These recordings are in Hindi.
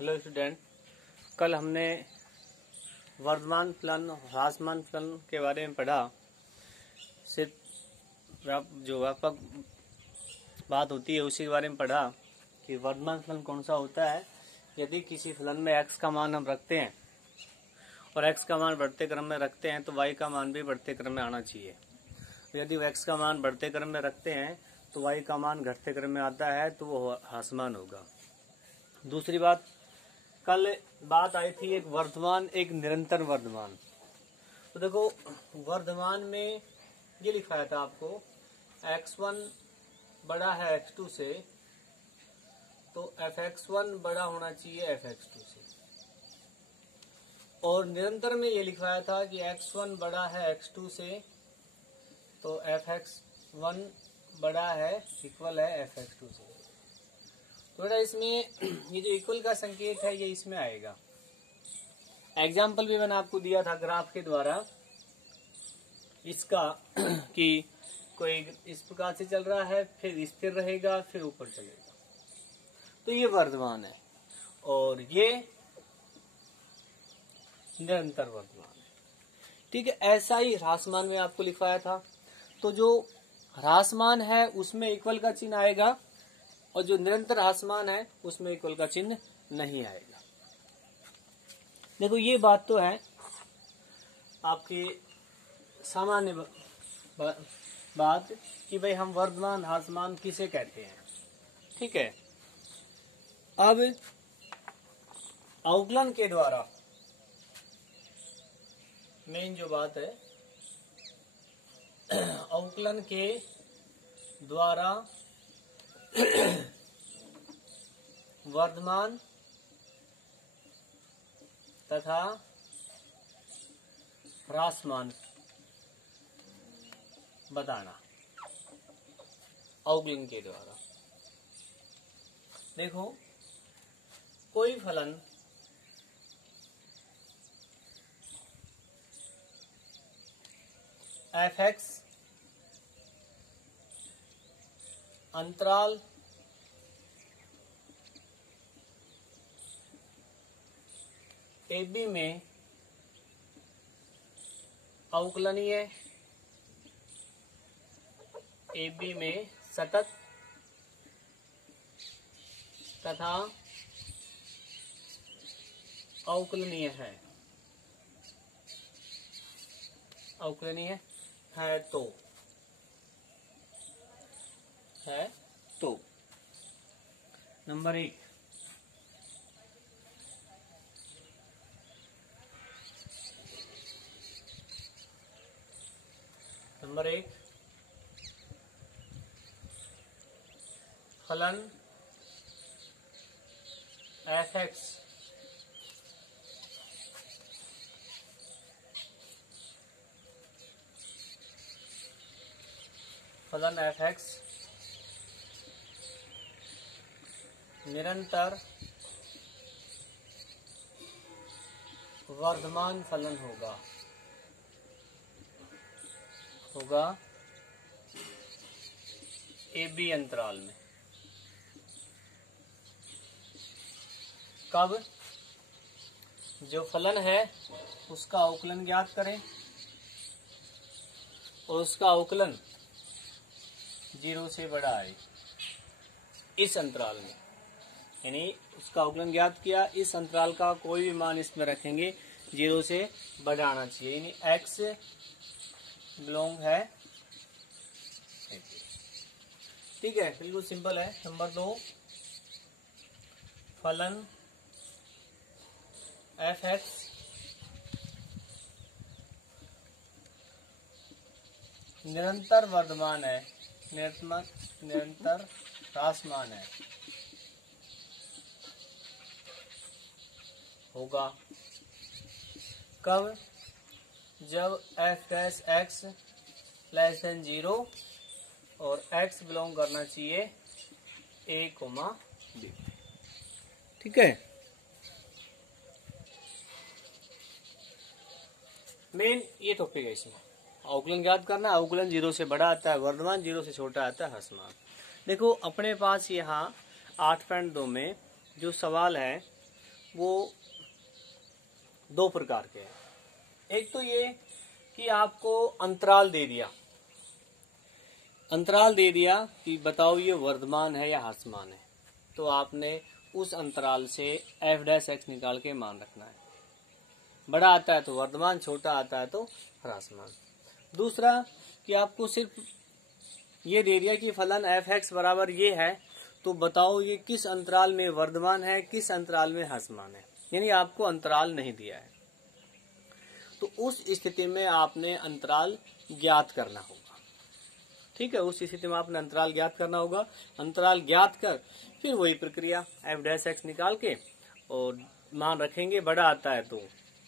हेलो स्टूडेंट, कल हमने वर्तमान फलन ह्रासमान फलन के बारे में पढ़ा। सिर्फ जो व्यापक बात होती है उसी के बारे में पढ़ा कि वर्तमान फलन कौन सा होता है। यदि किसी फलन में x का मान हम रखते हैं और x का मान बढ़ते क्रम में रखते हैं तो y का मान भी बढ़ते क्रम में आना चाहिए। यदि x का मान बढ़ते क्रम में रखते हैं तो y का मान घटते क्रम में आता है तो वो ह्रासमान होगा। दूसरी बात, कल बात आई थी एक वर्धमान एक निरंतर वर्धमान। तो देखो वर्धमान में ये लिखाया था आपको x1 बड़ा है x2 से तो fx1 बड़ा होना चाहिए fx2 से, और निरंतर में ये लिखाया था कि x1 बड़ा है x2 से तो fx1 बड़ा है इक्वल है fx2 से। तो बेटा इसमें ये जो इक्वल का संकेत है ये इसमें आएगा। एग्जाम्पल भी मैंने आपको दिया था ग्राफ के द्वारा इसका कि कोई इस प्रकार से चल रहा है, फिर स्थिर रहेगा, फिर ऊपर चलेगा, तो ये वर्धमान है और ये निरंतर वर्धमान है। ठीक है, ऐसा ही ह्रासमान में आपको लिखवाया था। तो जो ह्रासमान है उसमें इक्वल का चिन्ह आएगा और जो निरंतर ह्रासमान है उसमें इक्वल का चिन्ह नहीं आएगा। देखो ये बात तो है आपकी सामान्य बात कि भाई हम वर्धमान ह्रासमान किसे कहते हैं। ठीक है, अब अवकलन के द्वारा मेन जो बात है अवकलन के द्वारा वर्धमान तथा ह्रासमान बताना अवकलन के द्वारा। देखो कोई फलन f(x) अंतराल AB में अवकलनीय, AB में सतत तथा अवकलनीय है, अवकलनीय है तो नंबर 1 फलन f(x) निरंतर वर्धमान फलन होगा AB अंतराल में। कब? जो फलन है उसका अवकलन ज्ञात करें और उसका अवकलन 0 से बड़ा है इस अंतराल में, यानी उसका अवकलन ज्ञात किया, इस अंतराल का कोई भी मान इसमें रखेंगे 0 से बड़ा आना चाहिए, यानी x बिलोंग है। ठीक है, बिल्कुल सिंपल है। नंबर 2 फलन f(x) निरंतर वर्धमान है, निरंतर ह्रासमान है होगा। कब? जब f(x) < 0 और x बिलोंग करना चाहिए a, b। ठीक है, मेन ये टॉपिक है इसमें। अवकलन ज्ञात करना, अवकलन 0 से बड़ा आता है वर्धमान, 0 से छोटा आता है ह्रासमान। देखो अपने पास यहाँ 8.2 में जो सवाल है वो दो प्रकार के हैं। एक तो ये कि आपको अंतराल दे दिया, कि बताओ ये वर्धमान है या ह्रासमान है, तो आपने उस अंतराल से f डैश x निकाल के मान रखना है। बड़ा आता है तो वर्धमान, छोटा आता है तो ह्रासमान। दूसरा कि आपको सिर्फ ये दे दिया कि फलन f(x) बराबर ये है, तो बताओ ये किस अंतराल में वर्धमान है, किस अंतराल में ह्रासमान है, यानी आपको अंतराल नहीं दिया है। तो उस स्थिति में आपने अंतराल ज्ञात करना होगा। ठीक है, उस स्थिति में आपने अंतराल ज्ञात करना होगा। अंतराल ज्ञात कर फिर वही प्रक्रिया f डैश x निकाल के और मान रखेंगे। बड़ा आता है तो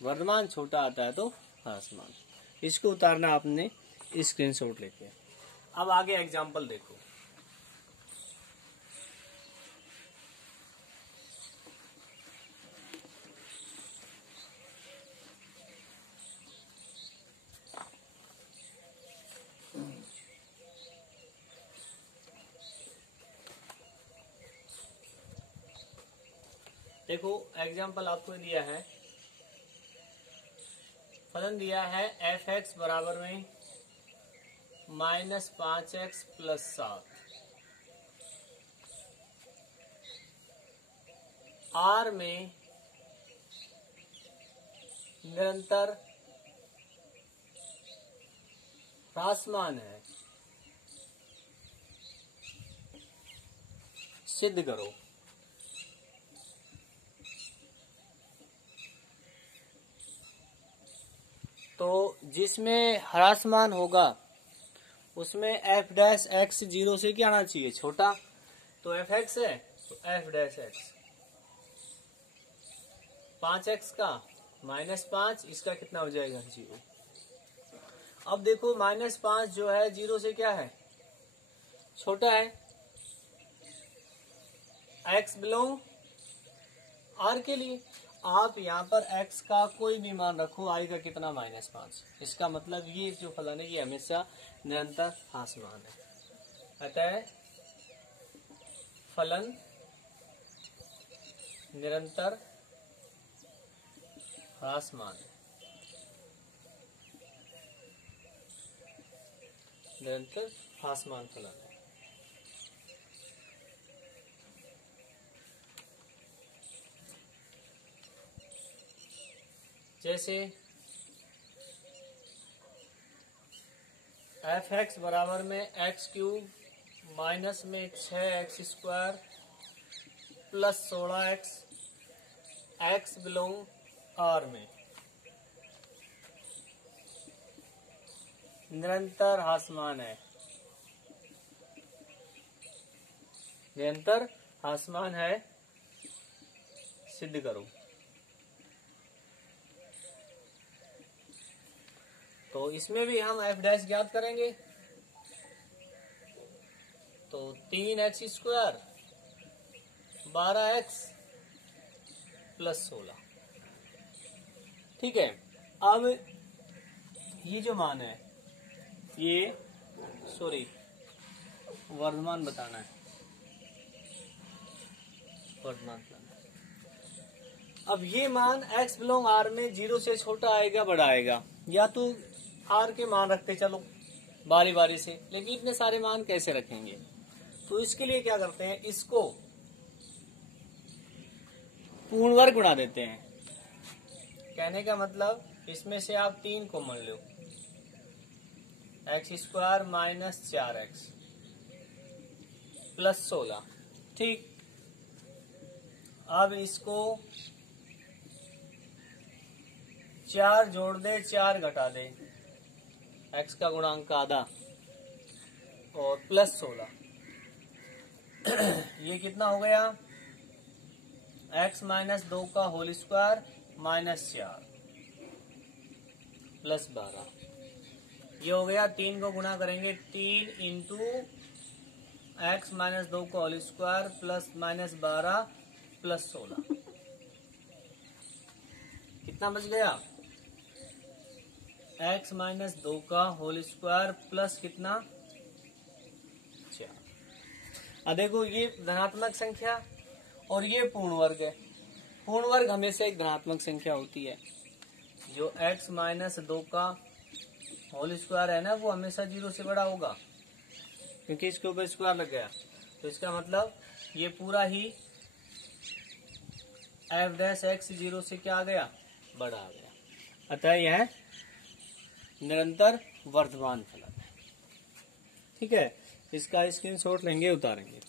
वर्धमान, छोटा आता है तो ह्रासमान। इसको उतारना आपने स्क्रीनशॉट लेके। अब आगे एग्जांपल देखो। देखो एग्जाम्पल आपको दिया है, फलन दिया है f(x) बराबर में -5x + 7। R में निरंतर ह्रासमान है, सिद्ध करो। तो जिसमें ह्रासमान होगा उसमें f डैश x 0 से क्या आना चाहिए, छोटा। तो f(x) है तो f डैश x, 5x का -5, इसका कितना हो जाएगा, 0। अब देखो -5 जो है 0 से क्या है, छोटा है। x बिलोंग r के लिए आप यहाँ पर x का कोई भी मान रखो, i का कितना, -5। इसका मतलब ये जो फलन है ये हमेशा निरंतर ह्रासमान है। अतः फलन निरंतर ह्रासमान है, निरंतर ह्रासमान फलन है। जैसे f(x) बराबर में x³ माइनस में 6x² + 16x, x belong R में निरंतर ह्रासमान है, निरंतर ह्रासमान है, सिद्ध करो। तो इसमें भी हम f डैश ज्ञात करेंगे। तो 3x² 12x + 16। ठीक है, अब ये जो मान है ये वर्धमान बताना है, वर्धमान। अब ये मान x बिलोंग R में 0 से छोटा आएगा, बड़ा आएगा, या तो R के मान रखते चलो बारी बारी से, लेकिन इतने सारे मान कैसे रखेंगे। तो इसके लिए क्या करते हैं, इसको पूर्ण वर्ग बना देते हैं। कहने का मतलब इसमें से आप 3 कॉमन लो, x² - 4x + 16। ठीक, अब इसको 4 जोड़ दे, 4 घटा दे, x का गुणांक आधा और +16। ये कितना हो गया, x - 2 का होल स्क्वायर -4 + 12। ये हो गया, 3 को गुणा करेंगे, 3 × x - 2 का होल स्क्वायर +-12 + 16। कितना बच गया, x - 2 का होल स्क्वायर प्लस कितना, 4। अब देखो ये धनात्मक संख्या और ये पूर्ण वर्ग है, पूर्ण वर्ग हमेशा एक धनात्मक संख्या होती है। जो x माइनस 2 का होल स्क्वायर है ना, वो हमेशा 0 से बड़ा होगा, क्योंकि इसके ऊपर स्क्वायर लग गया। तो इसका मतलब ये पूरा ही f डैश x 0 से क्या आ गया, बड़ा आ गया। अतः यह निरंतर वर्धमान फलन है। ठीक है, इसका स्क्रीनशॉट लेंगे, उतारेंगे।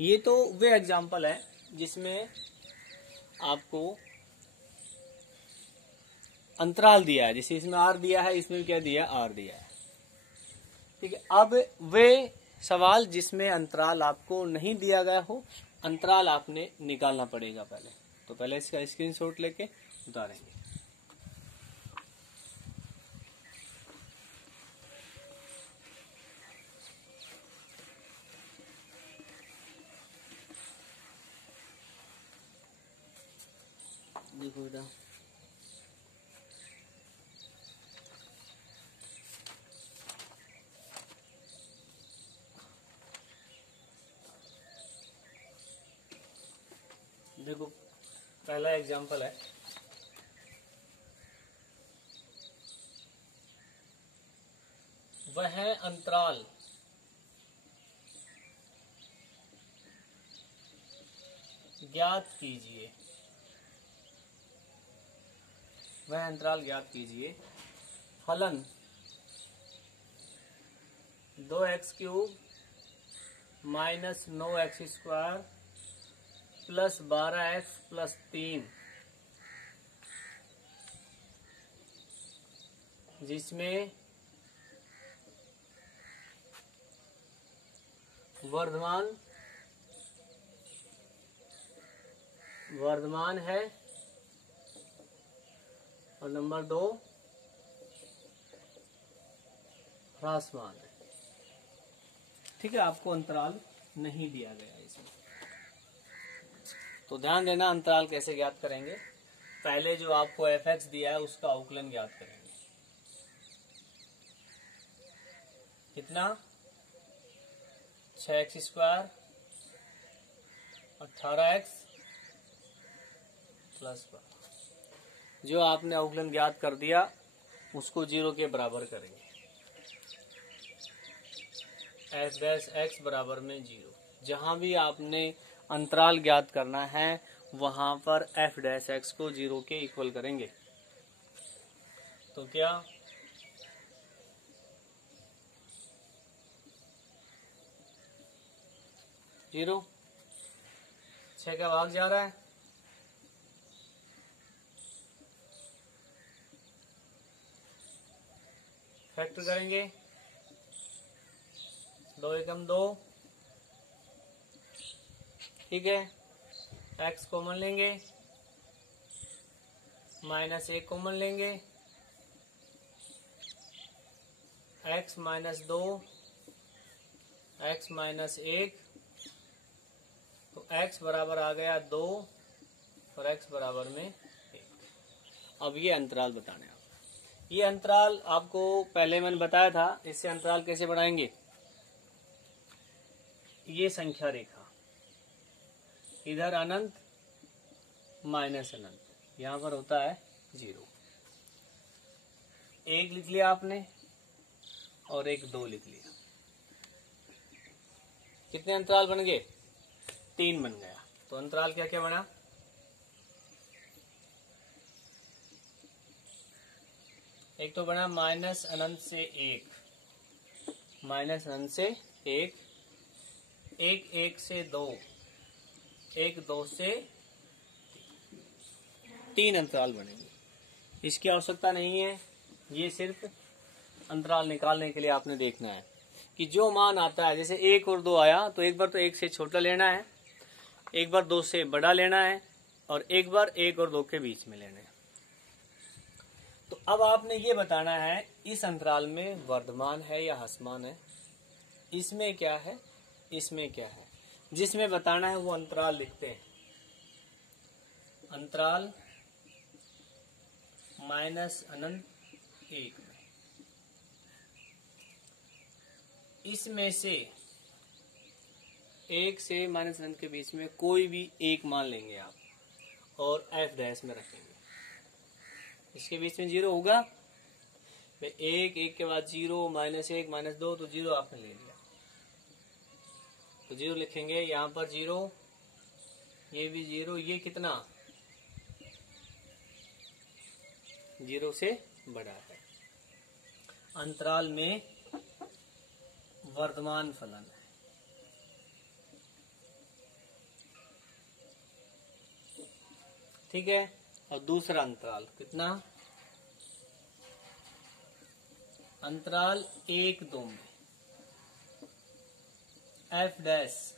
ये तो वे एग्जाम्पल है जिसमें आपको अंतराल दिया है, जैसे इसमें r दिया है, इसमें भी क्या दिया है, r दिया है। ठीक है, अब वे सवाल जिसमें अंतराल आपको नहीं दिया गया हो, अंतराल आपने निकालना पड़ेगा पहले। तो पहले इसका स्क्रीनशॉट लेके उतारेंगे। देखो बेटा, देखो पहला एग्जाम्पल है, वह अंतराल ज्ञात कीजिए, वह अंतराल ज्ञात कीजिए फलन 2x³ minus 9x square plus 12x plus 3, जिसमें वर्धमान है और नंबर 2 ह्रासमान है। ठीक है, आपको अंतराल नहीं दिया गया इसमें, तो ध्यान देना अंतराल कैसे ज्ञात करेंगे। पहले जो आपको fx दिया है उसका अवकलन ज्ञात करेंगे। कितना, 6x स्क्वायर 18x प्लस 12। जो आपने अवकलन ज्ञात कर दिया उसको 0 के बराबर करेंगे। f डैश x बराबर में 0। जहां भी आपने अंतराल ज्ञात करना है वहां पर f डैश x को 0 के इक्वल करेंगे। तो क्या, जीरो, 6 का भाग जा रहा है, फैक्टर करेंगे, 2 एकम 2। ठीक है, x कॉमन लेंगे, माइनस 1 कॉमन लेंगे, x माइनस 2, x माइनस 1, तो x बराबर आ गया 2 और x बराबर में 1। अब ये अंतराल बताने आप, ये अंतराल आपको पहले मैंने बताया था। इससे अंतराल कैसे बनाएंगे, ये संख्या रेखा, इधर अनंत माइनस अनंत, यहां पर होता है 0। 1 लिख लिया आपने और 1 2 लिख लिया। कितने अंतराल बन गए, 3 बन गया। तो अंतराल क्या क्या बना, एक तो बना माइनस अनंत से 1, माइनस अनंत से 1, 1 1 से 2, 1 2 से 3 अंतराल बनेंगे। इसकी आवश्यकता नहीं है, ये सिर्फ अंतराल निकालने के लिए आपने देखना है कि जो मान आता है, जैसे 1 और 2 आया तो एक बार तो 1 से छोटा लेना है, एक बार 2 से बड़ा लेना है और एक बार 1 और 2 के बीच में लेना है। तो अब आपने ये बताना है इस अंतराल में वर्धमान है या ह्रासमान है, इसमें क्या है, इसमें क्या है। जिसमें बताना है वो अंतराल लिखते हैं। अंतराल माइनस अनंत 1 में, इसमें से 1 से -1 के बीच में कोई भी एक मान लेंगे आप और f डैश में रखेंगे। इसके बीच में 0 होगा, 1 के बाद 0, -1 -2 तो 0 आपने ले लिया, तो 0 लिखेंगे। यहाँ पर 0, ये भी 0, ये कितना 0 से बड़ा है। अंतराल में वर्तमान फलन है। ठीक है। और दूसरा अंतराल कितना, अंतराल 1, 2 में f डैश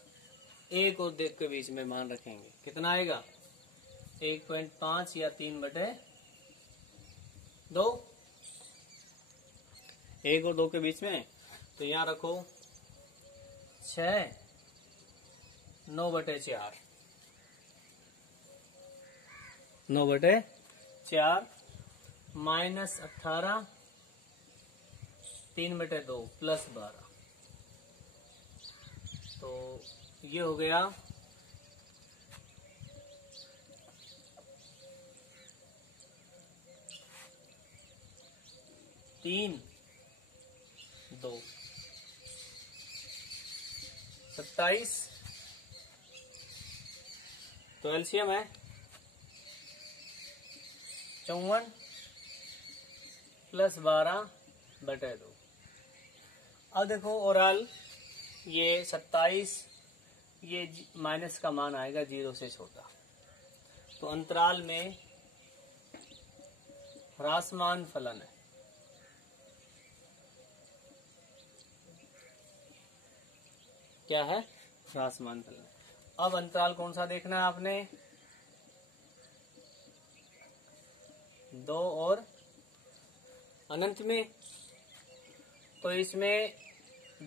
1 और 2 के बीच में मान रखेंगे। कितना आएगा 1.5 या 3/2, 1 और 2 के बीच में। तो यहाँ रखो 6, 9/4, 9/4 -18, 3/2 +12। तो ये हो गया 3, 2, 27। तो एलसीएम है 54 + 12/2। अब देखो ओरल ये 27, ये माइनस का मान आएगा 0 से छोटा। तो अंतराल में ह्रासमान फलन है। क्या है, ह्रासमान फलन। अब अंतराल कौन सा देखना है आपने, 2 और अनंत में। तो इसमें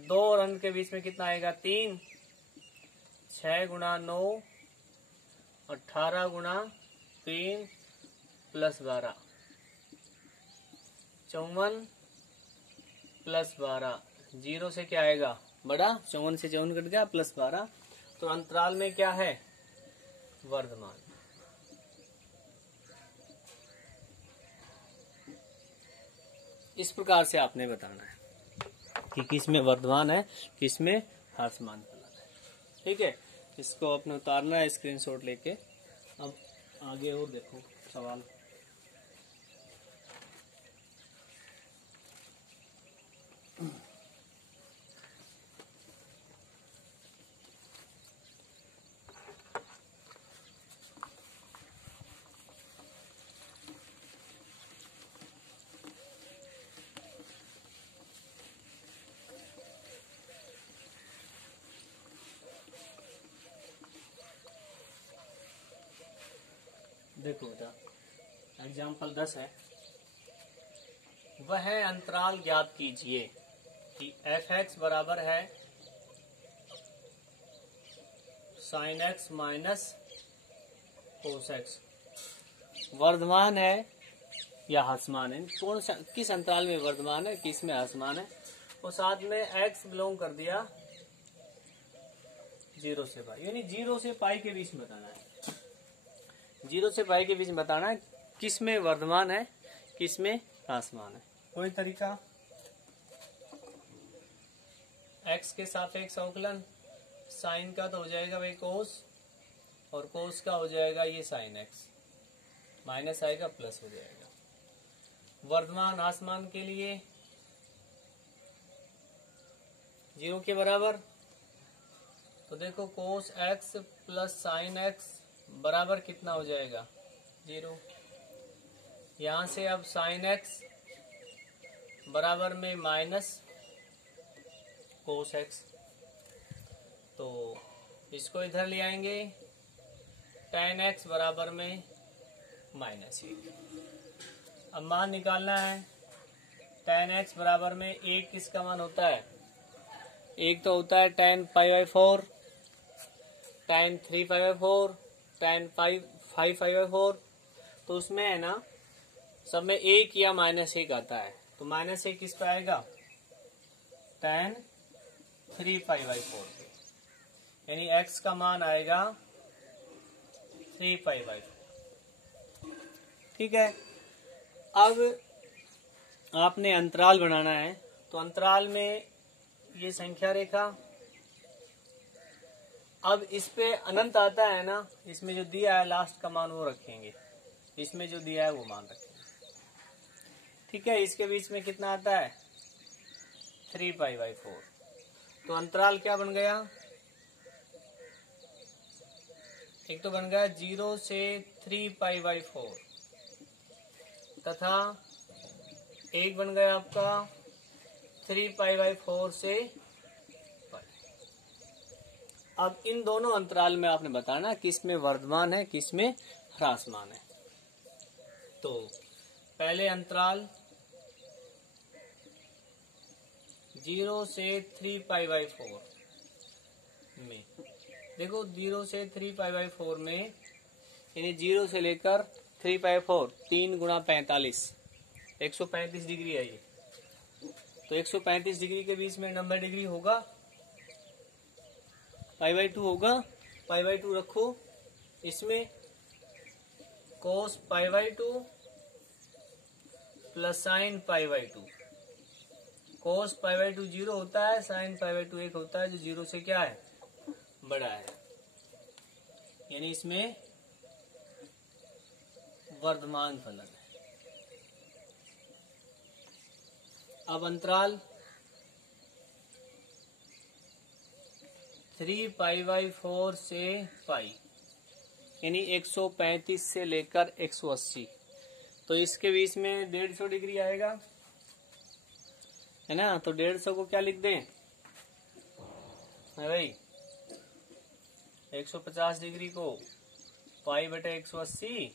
2 और अनंत के बीच में कितना आएगा 3, 6 × 9, 18 × 3 + 12, 54 + 12। 0 से क्या आएगा बड़ा, 54 से 54 कट गया, +12। तो अंतराल में क्या है, वर्धमान। इस प्रकार से आपने बताना है कि किसमें वर्धमान है, किसमें ह्रासमान फलन है। ठीक है, इसको अपने उतारना है स्क्रीनशॉट लेके। अब आगे और देखो सवाल। देखो बेटा, एग्जाम्पल 10 है। वह अंतराल ज्ञात कीजिए कि f(x) बराबर है sin x - cos x। Varthaman है या ह्रासमान है, कौन सा, किस अंतराल में वर्धमान है, किस में ह्रासमान है। और साथ में x बिलोंग कर दिया 0 से पाई, यानी 0 से पाई के बीच में बताना है। 0 से पाई के बीच में बताना है किस में वर्धमान है, किस में ह्रासमान है। कोई तरीका, x के सापेक्ष अवकलन, साइन का तो हो जाएगा भाई कोस, और कोस का हो जाएगा ये साइन x, माइनस आएगा प्लस हो जाएगा। वर्धमान ह्रासमान के लिए 0 के बराबर। तो देखो कोस x + साइन x बराबर कितना हो जाएगा 0। यहां से अब साइन x बराबर में माइनस कोस x, तो इसको इधर ले आएंगे, tan x बराबर में -1। अब मान निकालना है, tan x बराबर में 1 किसका मान होता है, 1 तो होता है tan π/4, tan 3π/4, tan 5π/4। तो उसमें है ना, सब में 1 या -1 आता है। तो -1 किस पे आएगा, tan 3π/4 पे। यानी x का मान आएगा 3π/4। ठीक है। अब आपने अंतराल बनाना है, तो अंतराल में ये संख्या रेखा, अब इस पे अनंत आता है ना, इसमें जो दिया है लास्ट का मान वो रखेंगे, इसमें जो दिया है वो मान रखेंगे। ठीक है। इसके बीच में कितना आता है 3π/4। तो अंतराल क्या बन गया, एक तो बन गया 0 से 3π/4 तथा एक बन गया आपका 3π/4 से π। अब इन दोनों अंतराल में आपने बताना किसमें वर्धमान है किसमें ह्रासमान है। तो पहले अंतराल 0 से 3π/4 में, देखो 0 से 3π/4 में, यानी 0 से लेकर 3π/4, 3 गुणा 45, 135 डिग्री है ये। तो 135 डिग्री के बीच में 90 डिग्री होगा, π/2 होगा, π/2 रखो। इसमें cos π/2 प्लस sin π/2। cos π/2 0 होता है, sin π/2 1 होता है, जो 0 से क्या है बड़ा है, यानी इसमें वर्धमान फलन है। अब अंतराल 3π/4 से π, यानी 135 से लेकर 180, तो इसके बीच में 150 डिग्री आएगा, है ना। तो 150 को क्या लिख दें है भाई, 150 डिग्री को π/180,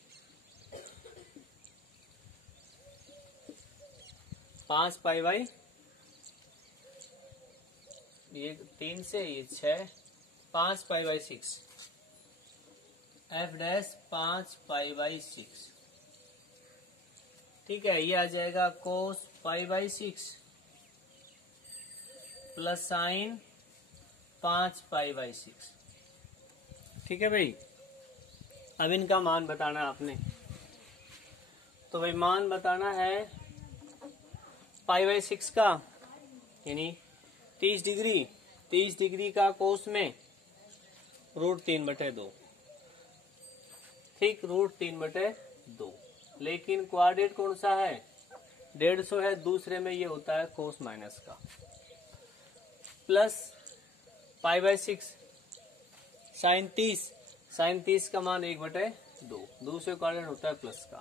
5π/, ये 3 से ये 6, 5π/6, f' 5π/6। ठीक है। ये आ जाएगा cos π/6 प्लस साइन 5π/6। ठीक है भाई। अब इनका मान बताना आपने, तो भाई मान बताना है π/6 का, यानी 30 डिग्री, 30 डिग्री का कोस में √3/2, ठीक, √3/2। लेकिन क्वाड्रेट कौन सा है 150 है, दूसरे में ये होता है कोस माइनस का, प्लस π/6 साइन 30, साइन 30 का मान 1/2, दूसरे क्वाड्रेंट होता है प्लस का।